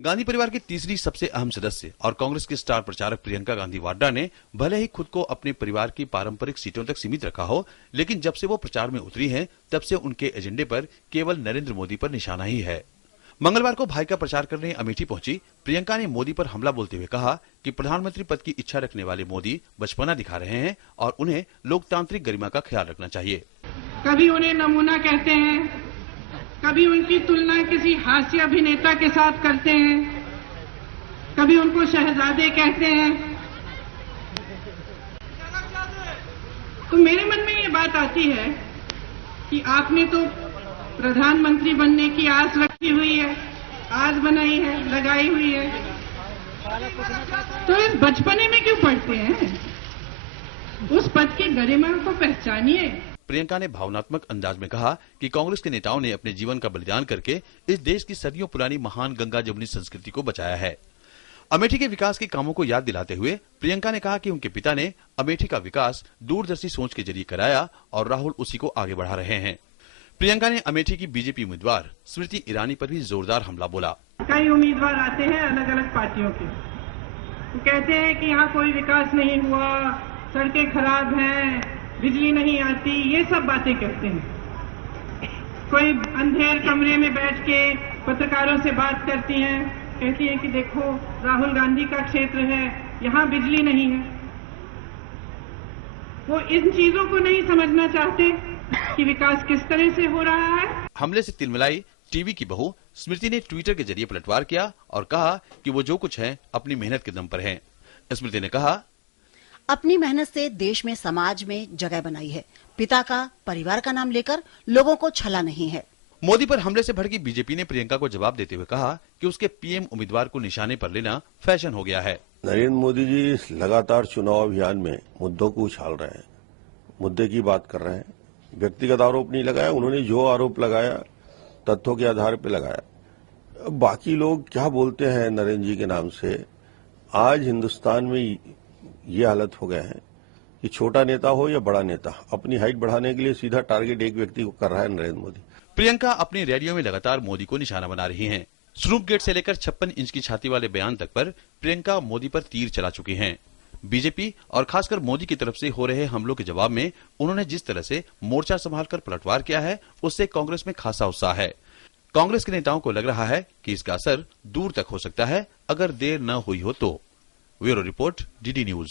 गांधी परिवार की तीसरी सबसे अहम सदस्य और कांग्रेस के स्टार प्रचारक प्रियंका गांधी वाड्रा ने भले ही खुद को अपने परिवार की पारंपरिक सीटों तक सीमित रखा हो, लेकिन जब से वो प्रचार में उतरी हैं, तब से उनके एजेंडे पर केवल नरेंद्र मोदी पर निशाना ही है। मंगलवार को भाई का प्रचार करने अमेठी पहुंची प्रियंका ने मोदी पर हमला बोलते हुए कहा कि प्रधानमंत्री पद की इच्छा रखने वाले मोदी बचपना दिखा रहे हैं और उन्हें लोकतांत्रिक गरिमा का ख्याल रखना चाहिए। कभी उन्हें नमूना कहते हैं, कभी उनकी तुलना किसी हास्य अभिनेता के साथ करते हैं, कभी उनको शहजादे कहते हैं। तो मेरे मन में ये बात आती है कि आपने तो प्रधानमंत्री बनने की आस रखी हुई है, आस बनाई है, लगाई हुई है, तो इस बचपने में क्यों पढ़ते हैं? उस पद की गरिमा को पहचानिए। प्रियंका ने भावनात्मक अंदाज में कहा कि कांग्रेस के नेताओं ने अपने जीवन का बलिदान करके इस देश की सदियों पुरानी महान गंगा जमुनी संस्कृति को बचाया है। अमेठी के विकास के कामों को याद दिलाते हुए प्रियंका ने कहा कि उनके पिता ने अमेठी का विकास दूरदर्शी सोच के जरिए कराया और राहुल उसी को आगे बढ़ा रहे हैं। प्रियंका ने अमेठी की बीजेपी उम्मीदवार स्मृति ईरानी पर भी जोरदार हमला बोला। कई उम्मीदवार आते हैं अलग अलग पार्टियों के, तो कहते हैं कि यहाँ कोई विकास नहीं हुआ, सड़कें खराब हैं, बिजली नहीं आती, ये सब बातें कहते हैं। कोई अंधेर कमरे में बैठ के पत्रकारों से बात करती हैं, कहती हैं कि देखो राहुल गांधी का क्षेत्र है, यहाँ बिजली नहीं है। वो इन चीजों को नहीं समझना चाहते कि विकास किस तरह से हो रहा है। हमले से तिलमिलाई टीवी की बहू स्मृति ने ट्विटर के जरिए पलटवार किया और कहा कि वो जो कुछ है अपनी मेहनत के दम पर है। स्मृति ने कहा, अपनी मेहनत से देश में समाज में जगह बनाई है। पिता का परिवार का नाम लेकर लोगों को छला नहीं है। मोदी पर हमले से भड़की बीजेपी ने प्रियंका को जवाब देते हुए कहा कि उसके पीएम उम्मीदवार को निशाने पर लेना फैशन हो गया है। नरेंद्र मोदी जी लगातार चुनाव अभियान में मुद्दों को उछाल रहे हैं, मुद्दे की बात कर रहे हैं। व्यक्तिगत आरोप नहीं लगाया, उन्होंने जो आरोप लगाया तथ्यों के आधार पर लगाया। बाकी लोग क्या बोलते हैं नरेंद्र जी के नाम से, आज हिंदुस्तान में ये हालत हो गया है कि छोटा नेता हो या बड़ा नेता, अपनी हाइट बढ़ाने के लिए सीधा टारगेट एक व्यक्ति को कर रहा है नरेंद्र मोदी। प्रियंका अपनी रैलियों में लगातार मोदी को निशाना बना रही हैं। स्नूप गेट से लेकर 56 इंच की छाती वाले बयान तक पर प्रियंका मोदी पर तीर चला चुकी हैं। बीजेपी और खासकर मोदी की तरफ से हो रहे हमलों के जवाब में उन्होंने जिस तरह से मोर्चा संभालकर पलटवार किया है, उससे कांग्रेस में खासा उत्साह है। कांग्रेस के नेताओं को लग रहा है कि इसका असर दूर तक हो सकता है अगर देर न हुई हो तो। Bureau report, DD news.